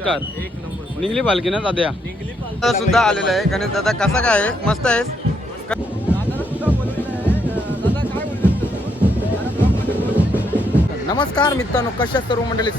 नमस्कार. एक नंबर निघली पालखी ना दाद्या निघली दादा सुद्धा आलेला आहे. गणेश दादा कसा काय आहे? मस्त आहेस? नमस्कार मित्रांनो, कशा सर्व मंडळी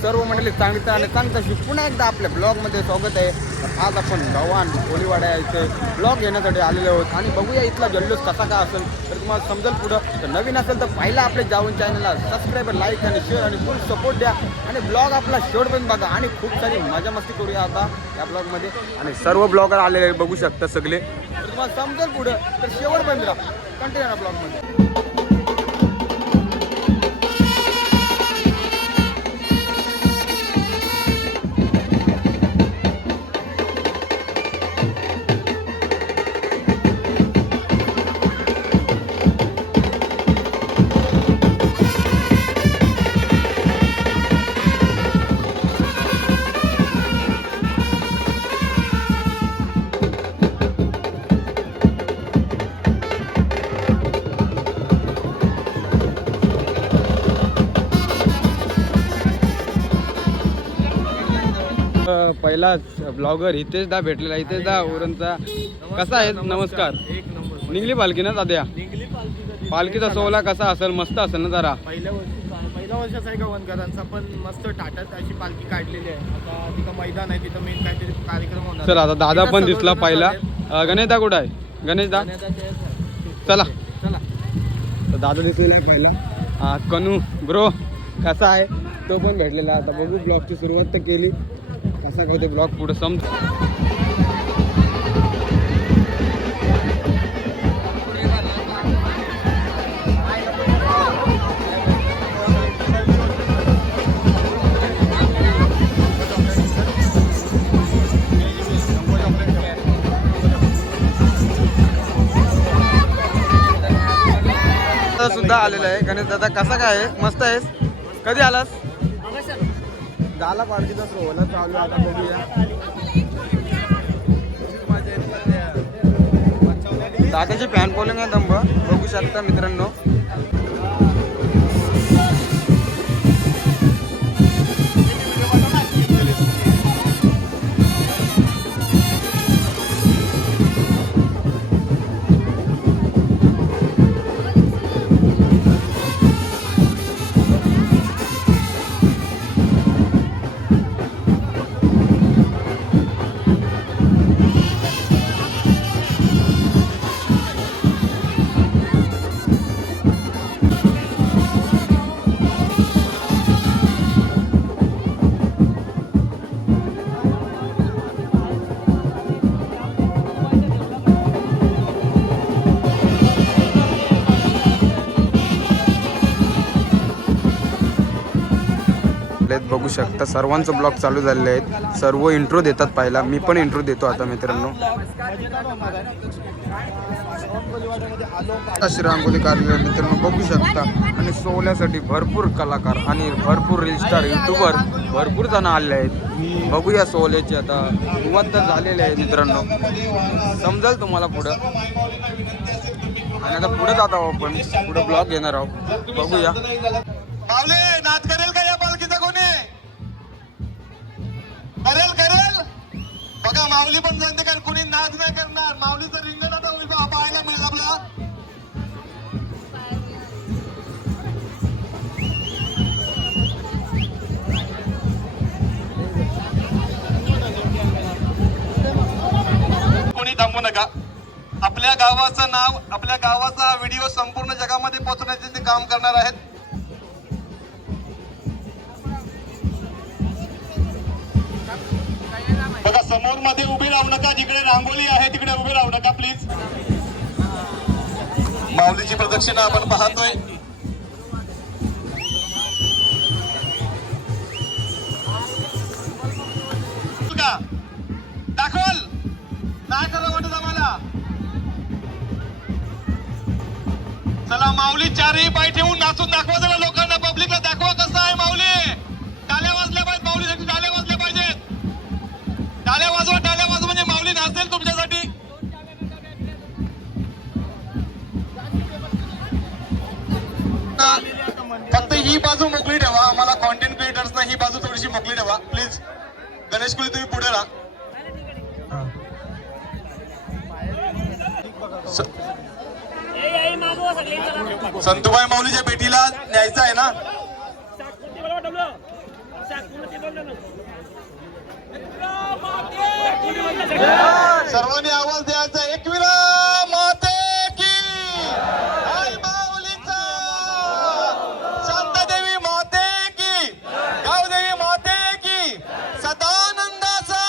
चांगली आणि चांगली पुन्हा एकदा आपल्या ब्लॉगमध्ये स्वागत आहे. आज आपण गव्हाण कोळीवाडा इथे ब्लॉग घेण्यासाठी आलेले आहोत आणि बघूया इथला जल्लोष कसा काय असेल तर तुम्हाला समजेल. पुढं तर नवीन असेल तर पहिला आपल्या जाऊन चॅनलला सबस्क्राईब, लाईक आणि शेअर आणि फुल सपोर्ट द्या आणि ब्लॉग आपला शेवटपर्यंत बघा आणि खूप सारी मजा मस्ती करूया आता या ब्लॉगमध्ये. आणि सर्व ब्लॉगर आलेले बघू शकता सगळे, तर तुम्हाला समजेल पुढं. तर शेवटपर्यंत राहा, कंटिन्यू ब्लॉगमध्ये. पहिलाच ब्लॉगर हितेश दा भेटलेला. हितेश दा उरणचा कसा आहे? नमस्कार. एक नंबर निघली पालखी ना दाद्या निघली पालखी. पालखीचा सोहळा कसा असेल? मस्त असेल ना जरा? पहिल्या वर्षाचा आहे गव्हाणकरांचा, पण मस्त टाटात अशी पालखी काढलेली आहे. आता तिथं मैदान आहे, तिथं मेन काहीतरी कार्यक्रम होणार. चल आता दादा पण दिसला पहिला. गणेश दा कुठं आहे? गणेश दा चला. चला तर दादा दिसलेला आहे पहिला. कनू ब्रो कसा आहे? तो पण भेटलेला. आता बघू, ब्लॉगची सुरुवात तर केली. कसा काय ते ब्लॉग पुढे समज. सुद्धा आलेला आहे. गणेश दादा कसा काय आहे? मस्त आहेस? कधी आलास? झाला पालखीचा सोहळा चालू आहे, आता बघूया. दादाची फॅन फॉलोइंग आहे दंब, बघू शकता मित्रांनो. बघू शकता सर्वांचं ब्लॉग चालू झालेले आहेत. सर्व इंट्रो देतात. पहिला मी पण इंट्रो देतो आता मित्रांनो. अशी रांगोली काढलेली आहे मित्रांनो, बघू शकता. आणि सोहळ्यासाठी भरपूर कलाकार आणि भरपूर रील स्टार, युट्यूबर भरपूर जण आलेले आहेत. बघूया सोहळ्याची आता सुरुवात तर झालेली आहे मित्रांनो, समजेल तुम्हाला पुढं. आणि आता पुढे जात आहोत आपण, पुढे ब्लॉग घेणार आहोत. बघूया. माऊली नाद करेल का या पालखीचा? कोणी करेल बघा. माऊली पण सांगते कारण कोणी नाद नाही करणार. माऊलीचं रिंगण आता होईल पाहायला मिळेल आपला. कोणी थांबू नका. आपल्या गावाचं नाव, आपल्या गावाचा व्हिडिओ संपूर्ण जगामध्ये पोहोचण्याचे ते काम करणार आहेत. बघा समोर मध्ये उभे राहू नका, जिकडे रांगोली आहे तिकडे उभे राहू नका प्लीज. माऊलीची प्रदक्षिणा आपण पाहतोय. दाखवल नाही करा वाटत आम्हाला. चला माऊली चारही पाय ठेवून नाचून दाखवा जरा लोकांना, पब्लिकला दाखवा कसं आहे माऊली. टाळ्या वाजल्या पाहिजेत, माऊलीसाठी टाळ्या वाजल्या पाहिजेत. टाळ्या वाजवा म्हणजे माऊली नाचेल तुमच्यासाठी. फक्त ही बाजू मोकळी ठेवा, आम्हाला कॉन्टेंट क्रिएटर्सना ही बाजू थोडीशी मोकळी ठेवा प्लीज. गणेश कुले तुम्ही पुढे राहा. संतुबाई माऊलीच्या भेटीला न्यायचं आहे ना. सर्वांनी आवाज द्यायचा. एकविरा माते की आई माऊलीचा, शांतादेवी माते की, गावदेवी माते की, सदानंदाचा.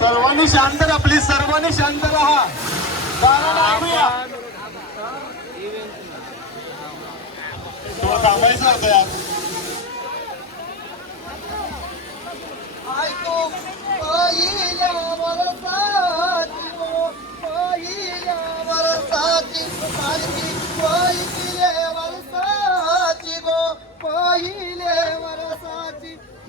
सर्वांनी शांत राहा प्लीज. सर्वांनी शांत राहा. गाणं ऐकूया. थोडं थांबायचं होतं यार.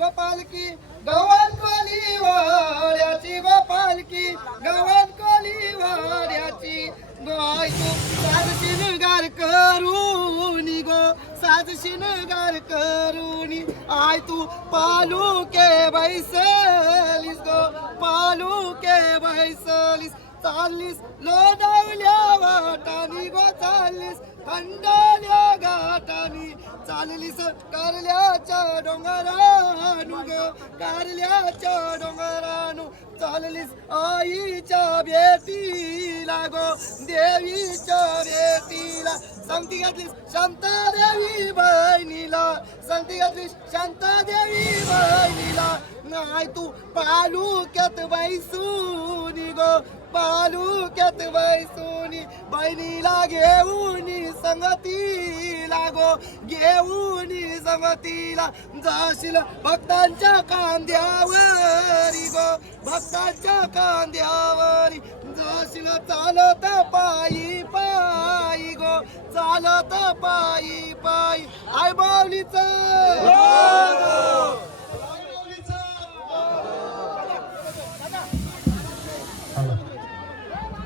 गोपालकी गव्हाण कोली वाड्याची, गोपालकी गव्हाण कोली वाड्याची. गोय तू साज शिनगार करून गो, साज शिनगार करून आय तू पालू के बैसलीस गो, पालू के बैसलीस. चाललीस लोणावल्या वाटानी गो, चाललीस खंडाल्या घाटानी. चाललीस कारल्याच्या डोंगरानू गो, कारल्याच्या डोंगरानू. चाललीस आईच्या भेटीला गो, देवीच्या भेटीला. संगती घातलीस शांतादेवी बहिणीला, संगती घातलीस शांतादेवी बहिणीला. नाही तू पालुक्यात बैसून गो, पालुक्यात बैसून बहिणीला घेऊन संगतीला गो, घेऊन संगतीला. जाशील भक्तांच्या कांद्यावरी गो, भक्तांच्या कांद्यावरी. जाशील चालत पायी पायी गो, चालत पायी पायी. आई माऊलीचं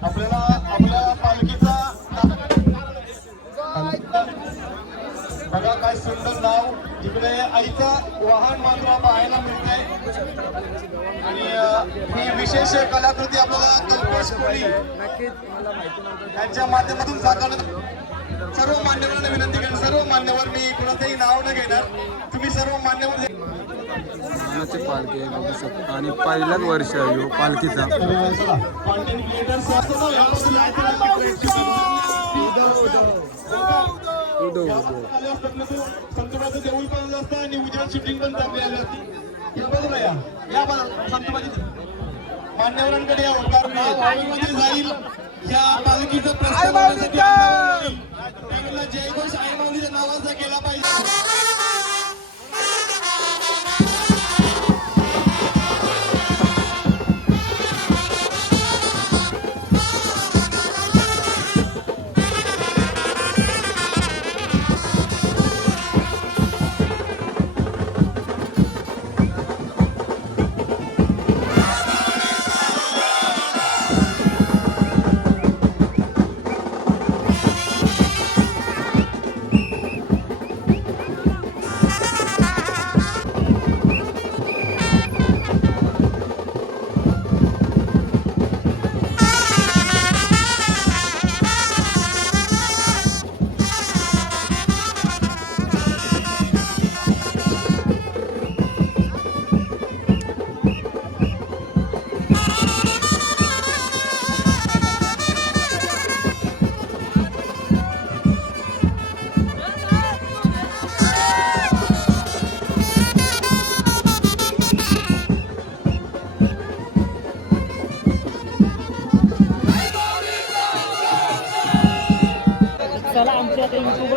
आपल्याला आपल्या पालखीचा बघा काय सुंदर नाव. इकडे आईचं वाहन मात्र पाहायला मिळतंय. आणि ही विशेष कलाकृती आपल्याला कल्पेश कोळी यांच्या माध्यमातून साकारण्यात. सर्व मान्यवरांना विनंती करेन. सर्व मान्यवर, मी कुणाचंही नाव न घेणार, तुम्ही सर्व मान्यवर. पालखी आहे बघू शकता आणि पहिलाच वर्ष आहे हो पालखीचा. संतोबाचं देऊळ पण असतं आणि उजेड शूटिंग पण चांगली असते. या बाजूला या संतोबाची मान्यवरांकडे या. कारण वाळूमध्ये जाईल या पालखीचं प्रस्थान जयघोष आई माऊलीच्या नावाचा केला पाहिजे.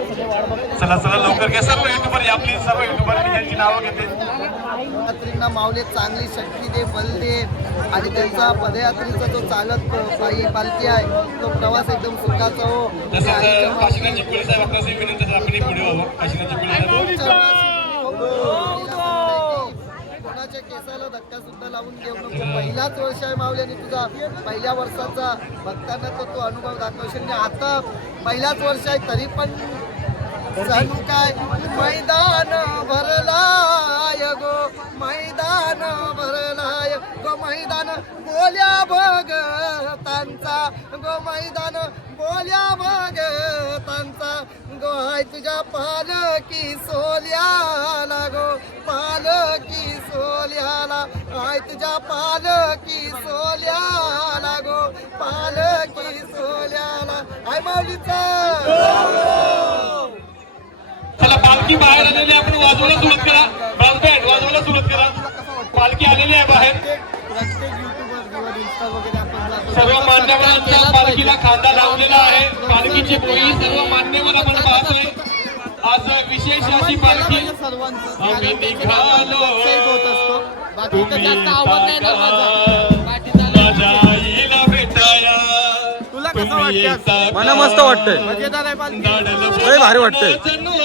चला चला लवकर घ्या सर्व युट्यूबर आपली सर्व युट्यूबरनी यांची नावं घेते. यात्रींना माऊली चांगली शक्ती दे, बल दे आणि त्यांचा पदयात्रीचा जो चालत पायी पालखी आहे तो प्रवास एकदम सुखाचा हो. तसंच काशीनाथजी पुढे साहेब आपल्याला विनंती आहे, आपण पुढे व्हावं. काशीनाथजी पुढे कोणाच्या केसाला धक्का सुद्धा लावून घेऊ नको. पहिलाच वर्ष आहे माऊली आणि तुझा पहिल्या वर्षाचा भक्तांना तो अनुभव दाखवशील. आता पहिलाच वर्ष आहे तरी पण जणू काय मैदान भरलाय गो, मैदान भरलाय गो, मैदान बोल्या भगतांचा गो, मैदान बोल्या भगतांचा गो, हाय तुझ्या पालकी सोल्याला गो, पालकी सोल्याला, हाय तुझ्या पालकी सोल्याला गो, पालकी सोल्याला, हाय माऊलीचा. चला पालखी बाहेर आलेली आहे, आपण वाजवायला सुरुवात करा. ब्रासबँड वाजवायला सुरुवात करा. पालखी आलेली आहे बाहेर. प्रत्येक युट्यूबर किंवा इन्स्टा वगैरे आपण जातो. सर्व मान्यवरांच्या पालखीला खांदा लावलेला आहे. पालखीची बोई सर्व मान्यवर आपण पाहतोय. आज विशेष अशी पालखी सर्वांचं आम्ही निघालो. बाकी जास्त आवाज नाही ना माझ्या आईला भेटाया. तुला कसं वाटतं? मला मस्त वाटतंय. मजेदार आहे पालखी. लय भारी वाटतंय. जणू